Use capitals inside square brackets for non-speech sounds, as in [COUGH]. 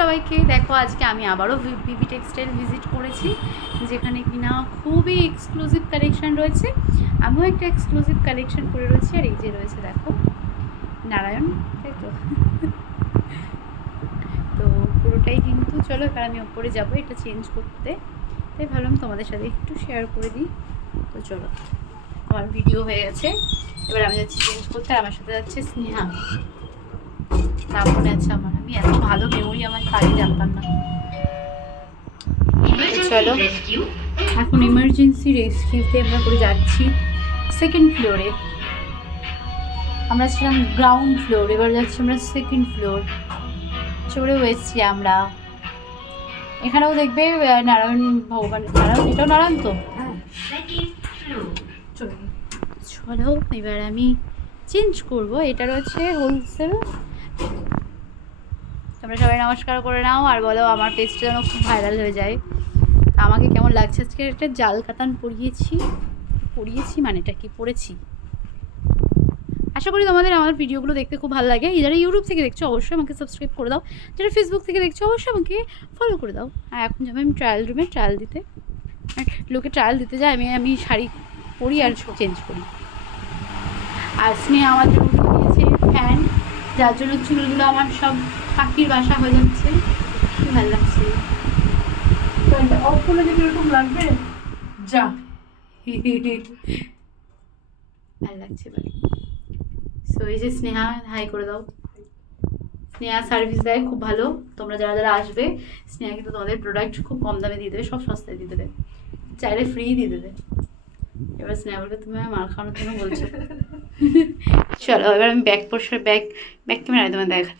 সবাইকে। দেখো, আজকে আমি আবারও বিবি টেক্সটাইল ভিজিট করেছি, যেখানে কিনা খুবই এক্সক্লুসিভ কালেকশন রয়েছে। আমিও একটা এক্সক্লুসিভ কালেকশন করে রয়েছি, আর এই যে রয়েছে, দেখো, নারায়ণ, তাই তো? [LAUGHS] তো পুরোটাই কিন্তু, চলো, এবার আমি ওপরে যাব, এটা চেঞ্জ করতে। তাই ভাবলাম তোমাদের সাথে একটু শেয়ার করে দিই। তো চলো, আমার ভিডিও হয়ে গেছে। এবার আমি যাচ্ছি চেঞ্জ করতে আমার সাথে যাচ্ছে স্নেহা। তা মনে আছে আমার? আমি এত ভালো মেমোরি আমার কাজে জানতাম না। চলো। এখন এমার্জেন্সি রেস্কিউতে আমরা করে যাচ্ছি সেকেন্ড ফ্লোরে আমরা ছিলাম গ্রাউন্ড ফ্লোর এবার যাচ্ছি আমরা সেকেন্ড ফ্লোর চড়েও এসছি আমরা। এখানেও দেখবে নারায়ণ ভগবান। নারায়ণ এটাও নারায়ণ তো? চলো চলো এবার আমি চেঞ্জ করব। এটা রয়েছে হোলসেল তোমরা সবাই নমস্কার করে নাও আর বলো আমার পেজটা যেন খুব ভাইরাল হয়ে যায়। আমাকে কেমন লাগছে? আজকে একটা জাল কাতান পরিয়েছি। পরিয়েছি মানে এটা কি? পড়েছি। আশা করি তোমাদের আমার ভিডিওগুলো দেখতে খুব ভালো লাগে। যারা ইউটিউব থেকে দেখছ অবশ্যই আমাকে সাবস্ক্রাইব করে দাও। যারা ফেসবুক থেকে দেখছ অবশ্যই আমাকে ফলো করে দাও। আর এখন যাব আমি ট্রায়াল রুমে ট্রায়াল দিতে। লোকে ট্রায়াল দিতে যায় আমি আমি শাড়ি পরি আর চেঞ্জ করি। আর স্নেহ আমাদের দিয়েছে ফ্যান যার জন্য চুলগুলো আমার সব পাখির বাসা হয়ে যাচ্ছে। ভালো লাগছে। অফ করলে যদি এরকম লাগবে? যা। ভালো লাগছে এবার। সো এই যে স্নেহা হাই করে দাও। স্নেহা সার্ভিস দেয় খুব ভালো। তোমরা যারা যারা আসবে স্নেহা কিন্তু তোমাদের প্রোডাক্ট খুব কম দামে দিয়ে দেবে সব সস্তায় দিয়ে দেবে। চাইলে ফ্রি দিয়ে দেবে। এবার স্নেহা বলবে তুমি মাল খাওয়ানোর জন্য বলছো। [LAUGHS] চলো এবার আমি ব্যাগ পরিষ্কার ব্যাগ ব্যাগ ক্যামেরায় তোমার দেখাচ্ছি।